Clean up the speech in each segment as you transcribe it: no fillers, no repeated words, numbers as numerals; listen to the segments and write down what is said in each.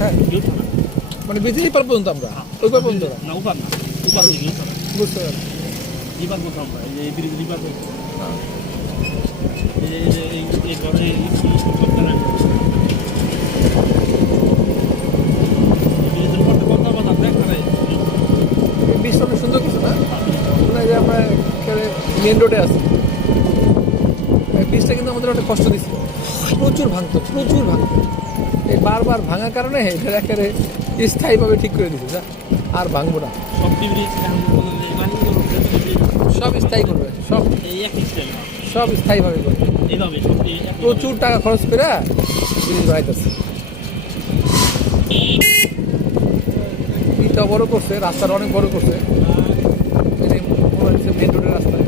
হ্যাঁ মানে বেঁচেই পার পর্যন্ত আমরা ওই পার পর্যন্ত না উপার না উপার বুঝতে পারছি লিভার কোথাও আমরা এই যে এই ব্রিজ লিভার এই ঘরে বীজটা অনেক সুন্দর কিছু না মনে যে আমরা মেন রোডে আছি বীজটা কিন্তু আমাদের অনেক কষ্ট দিচ্ছে প্রচুর ভাঙতো এই বারবার ভাঙার কারণে এটার একেবারে স্থায়ীভাবে ঠিক করে দিচ্ছে যা আর ভাঙবো না সব স্থায়ী করবে সব স্থায়ীভাবে করবে প্রচুর টাকা খরচ করে জিনিস বানাইতেছে ইটা বড় করছে রাস্তাটা অনেক বড় করছে মেন রোডের রাস্তায়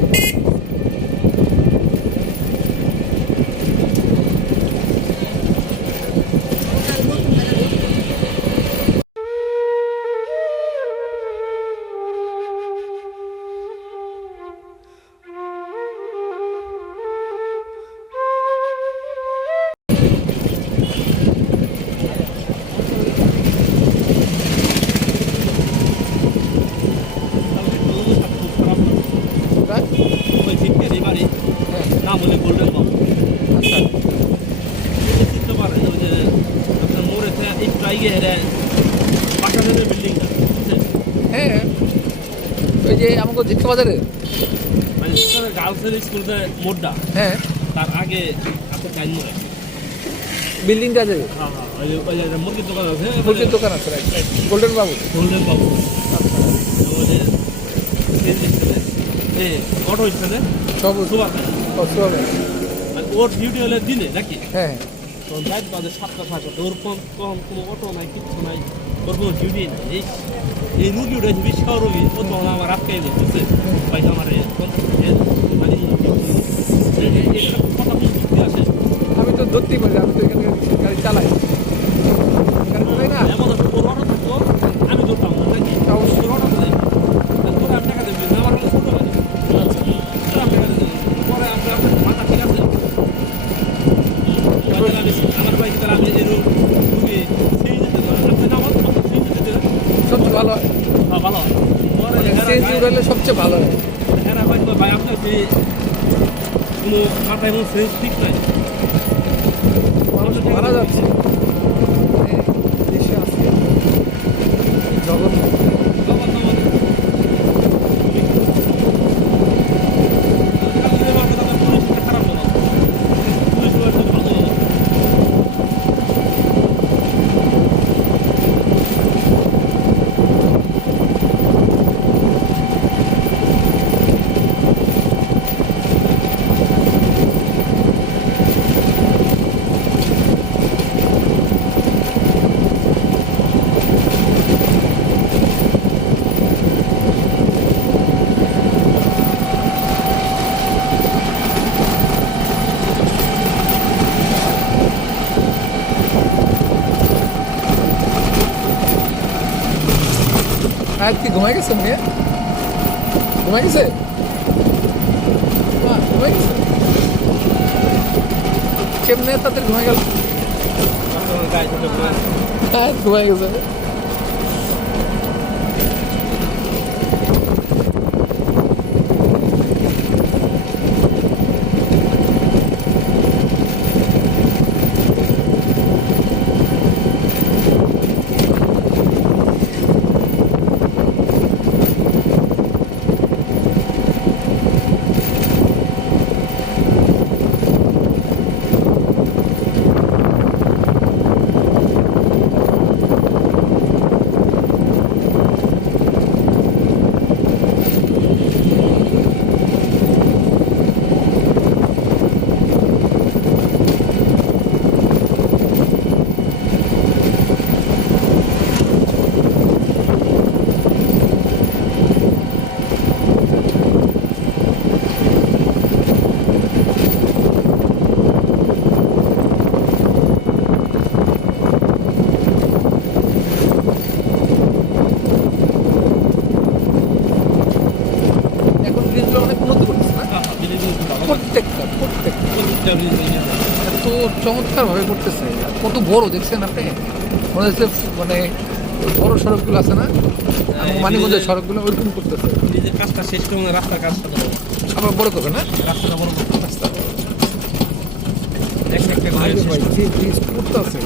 নাম হলে গোল্ডেন বাবু আচ্ছা চিনতে পারেন ওই যে আপনার মোড়ে থেকে একটু আগে হেরে বাসাদের বিল্ডিংটা হ্যাঁ ওই যে আমাকে জিতকে বাজারে মানে গার্লসের স্কুলতে মোড়টা হ্যাঁ তার আগে আপনার টাইম মোড়ে বিল্ডিংটা আছে হ্যাঁ হ্যাঁ ওই যে মুরগির দোকান আছে মুরগির দোকান আছে গোল্ডেন বাবু গোল্ডেন বাবু আমাদের অটো স্ট্যান্ডে সব সুবাস মানে ওর ডিউটি হলে দিনে নাকি হ্যাঁ তখন রাত বাজে 7টা 7টা ওর কম কোনো অটো নাই কিচ্ছু নাই ওর কোনো ডিউটি নাই এই রুগী উঠেছে বিশাল রুগী ও তখন আমার আটকাই বুঝছে ভাই আমার মানে কথা বুঝতে আসে আমি তো ধরতেই পারি আমি তো এখানে গাড়ি চালাই গাড়ি চালাই না এমন ওর অটো থাকতো আমি ধরতাম না নাকি ওর অটো নেই তোরা আমি টাকা দেবি আমার হলে ছোটো লাগে পরে আমরা মাথা ঠিক আছে আমার বাইক তারা আমি এই রুগী সেই যেতে আপনি নামাজ সেই যেতে সবচেয়ে ভালো হয় ভালো পরে সিএনজি উড়ালে সবচেয়ে ভালো হয় হ্যাঁ ভাই ভাই আপনার যে কোনো মাথায় কোনো সেন্স ঠিক নাই মানুষ মারা যাচ্ছে দেশে আছে জগৎ খারাপ হলো পুলিশ ভালো আজ কি ঘুমাই গেছে মেয়ে ঘুমাই গেছে ঘুমাই গেছে কেমনে তাদের ঘুমাই গেল ঘুমাই গেছে চমৎকার ভাবে করতেছে। কত বড় দেখছেন আপনি, মনে হচ্ছে মানে ওই বড় সড়কগুলো আছে না, মানিকগঞ্জের সড়কগুলো ওইরকম করতেছে। নিজের কাজটা শেষ করে রাস্তার কাজটা করবো, আবার বড় করবে না রাস্তাটা বড় করবো, রাস্তা একটা একটা করে শেষ করবো। যে ব্রিজ করতেছে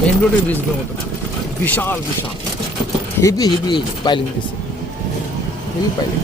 মেইন রোডের ব্রিজগুলোর মতো বিশাল বিশাল হেভি হেভি পাইলিং দিছে, হেভি পাইলিং।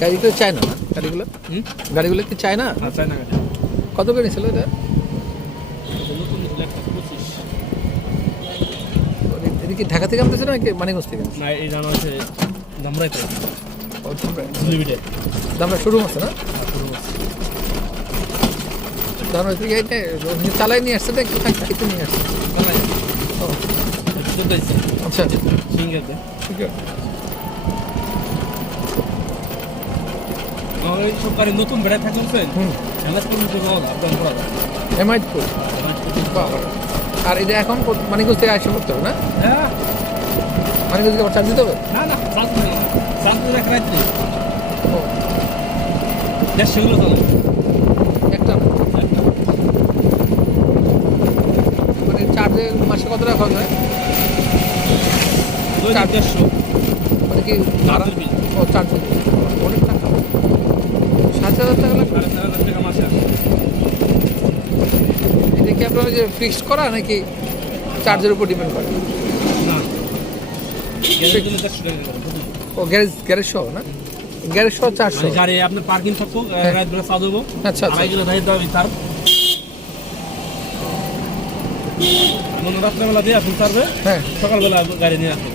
গাড়িগুলো চায় না গাড়িগুলো, গাড়িগুলো কি চায় না? আচ্ছা না গাড়ি কত করে নিয়েছিল এটা? নতুন 125। এটা কি ঢাকা থেকে আনতেছে নাকি মানিকগঞ্জ থেকে? না এই জানা আছে দামরাইতে লিমিটেড দামটা শুরু আছে না? দামরা থেকে এটা চালাই নিয়ে আসছে নাকি খেতে নিয়ে আসছে? ও আচ্ছা সিঙ্গেল ঠিক আছে। আমাদের সরকারি নতুন বেড়া থাকে বুঝছেন, হুম খেলা পর্যন্ত আপনার করা যায়। এমআই তো বাবা। আর এটা এখন মানিকগঞ্জ থেকে আসা করতে হবে না? হ্যাঁ মানিকগঞ্জ থেকে আবার চার্জ দিতে হবে? না না চাঁদ না চাঁদ রাখ রাত্রি ও 150 কিলো চলে একটা না। মানে চার্জে মাসে কত টাকা খরচ হয়? 150 মানে কি ভাড়া? ও চার্জ অনেক টাকা, 7,000 টাকা লাগবে। 4,500 টাকা মাসে আসে। এটা কি আপনার যে ফিক্সড করা নাকি চার্জের উপর ডিপেন্ড করে? না গ্যারেজ দিলে 150 টাকা করে। ও গ্যারেজ গ্যারেজ সহ না, গ্যারেজ সহ 400। মানে গাড়ি আপনার পার্কিং থাকবো রাত বেলা চা দেবো, আচ্ছা আচ্ছা 2.5 কিলো ধাই দেওয়া তার মনে রাত্রেবেলা দিয়ে আপনি তারবে, হ্যাঁ সকালবেলা গাড়ি নিয়ে আসবেন।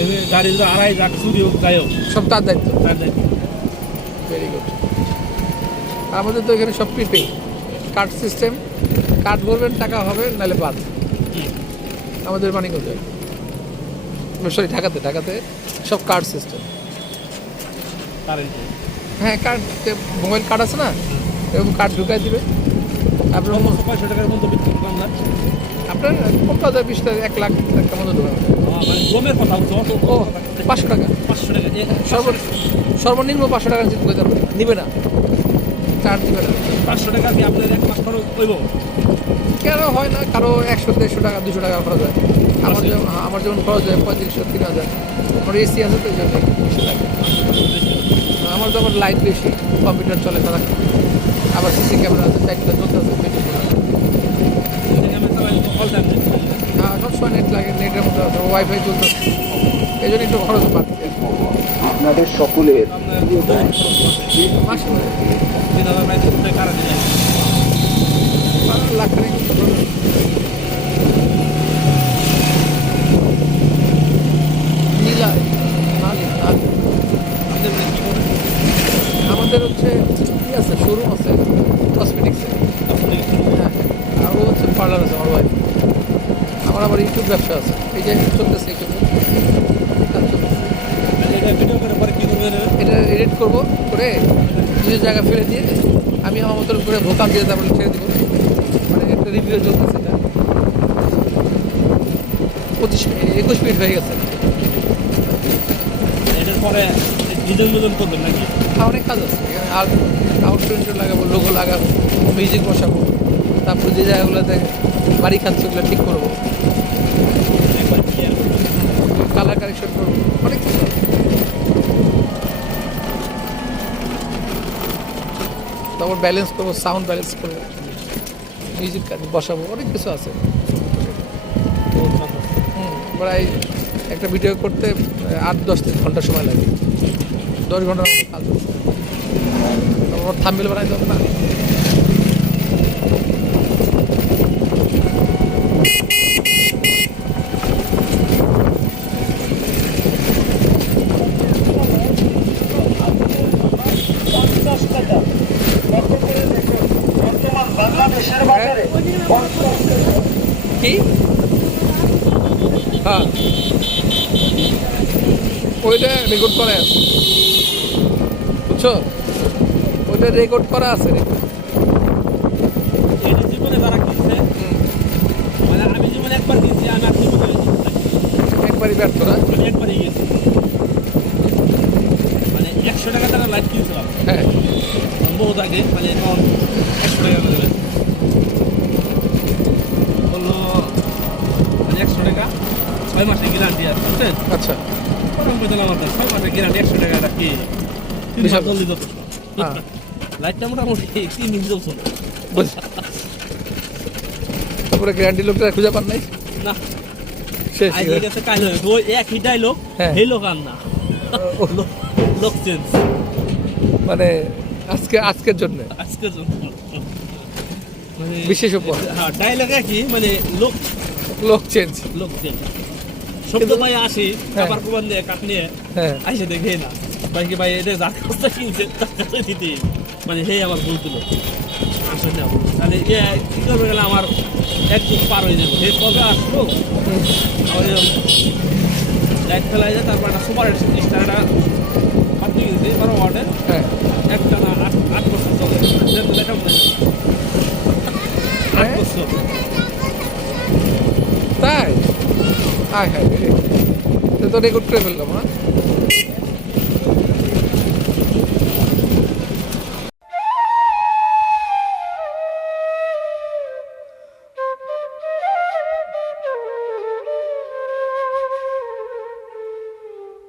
এমনি গাড়ি যদি আড়াই যাক চুরি হোক যাই হোক সব তার দায়িত্ব। তার দায়িত্ব। Very good. আমাদের তো এখানে সব প্রিপে কার্ড সিস্টেম, কার্ড ভরবেন টাকা হবে নাহলে বাদ। হুম। আমাদের মানিকগঞ্জে সরি ঢাকাতে, ঢাকাতে সব কার্ড সিস্টেম। কারেন্ট হ্যাঁ কার্ড, মোবাইল কার্ড আছে না, এরকম কার্ড ঢুকাই দিবে আপনার। 500 টাকার মতো বিক্রি করলাম না। আপনার কম টাকা 20 টাকা 1 লাখ টাকা মতো ঢুকাবে। মানে গমের কথা বলছো অত ও 500 টাকা 500 টাকা সর্বনিম্ন 500 টাকা জিত করে দেবে, নিবে না, চার্জ দিবে না। 500 টাকা দিয়ে আপনার এক মাস খরচ হইব। কারো হয় না, কারো 100-150 টাকা 200 টাকা খরচ হয়। আমার যেমন খরচ হয় 3500-3000। আমার এসি আছে তো এই জন্য বেশি লাগে। আমার তো আবার লাইট বেশি, কম্পিউটার চলে সারা, আবার সিসি ক্যামেরা আছে, চাইটা চলতে আছে। সবসময় নেট লাগে, নেটের মধ্যে আছে, ওয়াইফাই চলতে, এই জন্য একটু খরচ বাড়তি। আপনাদের সকলের মাসে 3000 প্রায় 3 টাকা কারেন্ট লাগে। 12 লাখ খানিক নীলা নালি নালি। আপনাদের কি করে আমাদের হচ্ছে কি আছে, শোরুম আছে কসমেটিক্সের। হ্যাঁ আরও হচ্ছে পার্লার আছে আমার ওয়াইফ। আমার আবার ইউটিউব ব্যবসা আছে, এই যে চলতেছে ইউটিউবে কাজ চলতেছে। এটা ভিডিও করে পরে কি করবেন? এটা এডিট করবো, করে নিজের জায়গা ফেলে দিয়ে আমি আমার মতন করে ভোকাল দিয়ে তারপরে ছেড়ে দেবো। মানে একটা রিভিউ চলতেছে, এটা 21 মিনিট হয়ে গেছে। এটার পরে ডিজাইন করবেন নাকি? অনেক কাজ আছে এখানে, আর আউটপ্রিন্ট লাগাবো, লোগো লাগাবো, মিউজিক বসাবো, তারপর যে জায়গাগুলোতে বাড়ি খাচ্ছে ওগুলো ঠিক করবো, একবার কি আর কালার কারেকশন করবো, অনেক কিছু আছে। তারপর ব্যালেন্স করবো, সাউন্ড ব্যালেন্স করবো, মিউজিক বসাবো, অনেক কিছু আছে। প্রায় একটা ভিডিও করতে 8-10 ঘন্টা সময় লাগে, 10 ঘন্টার মতো কাজ করতে হয়। তারপর থাম্বনেল বানাইতে হবে না। বাংলাদেশের বাজারে কি? হ্যাঁ, ওইটা রেকর্ড করা আছে, বুঝছো? ওইটা রেকর্ড করা আছে। এটা জীবনে যারা কিনছে মানে আমি জীবনে একবার কিনছি, আমি আর জীবনে একবারই ব্যর্থ না। আমি একবারই গেছি মানে 100 টাকা তারা লাইট কিনছিলাম হ্যাঁ, বহুত আগে, মানে এখন 100 টাকা করে বেচে। বললো মানে 100 টাকা 6 মাসের গ্যারান্টি আছে, বুঝছেন? আচ্ছা, প্রথম পেতাম আমার 6 মাসের গ্যারান্টি 100 টাকা এটা কি বিশাল। জলদি যত হ্যাঁ। লাইটটা মোটামুটি 3 দিন চলছিল বুঝ। তারপরে গ্যারান্টি লোকটা খুঁজে পান নাই, না। শেষ। আজ গেছে কাল হয়ে গেছে, ওই একই ডাইলগ হ্যাঁ। এই লোক আর না, লোক চেঞ্জ মানে আজকের জন্য আজকের জন্য মানে বিশেষ উপহার। হ্যাঁ, ডাইলগ একই মানে লোক চেঞ্জ। চেঞ্জ। শব্দ ভাই আসি হ্যাঁ। আবার প্রমাণ দিয়ে কাঠ নিয়ে হ্যাঁ, আইসে দেখে না ভাই কি ভাই এটা যার কাছটা কিনছে তার কাছে দিতে, মানে সেই আমার ভুল ছিল আসলে না। তাহলে কি করবে গেলে আমার এক যুগ পার হয়ে যাবে, সে কবে আসলো আমার লাইট ফেলা যায়। তারপর একটা সুপার স্টারটা পাঠিয়ে গেছি 12 ওয়ার্ডের, হ্যাঁ, একটা না 8 বছর চলে, লেখা মনে 8 বছর। তাই? হ্যাঁ হ্যাঁ, তো রেকর্ড করে ফেললাম। হ্যাঁ,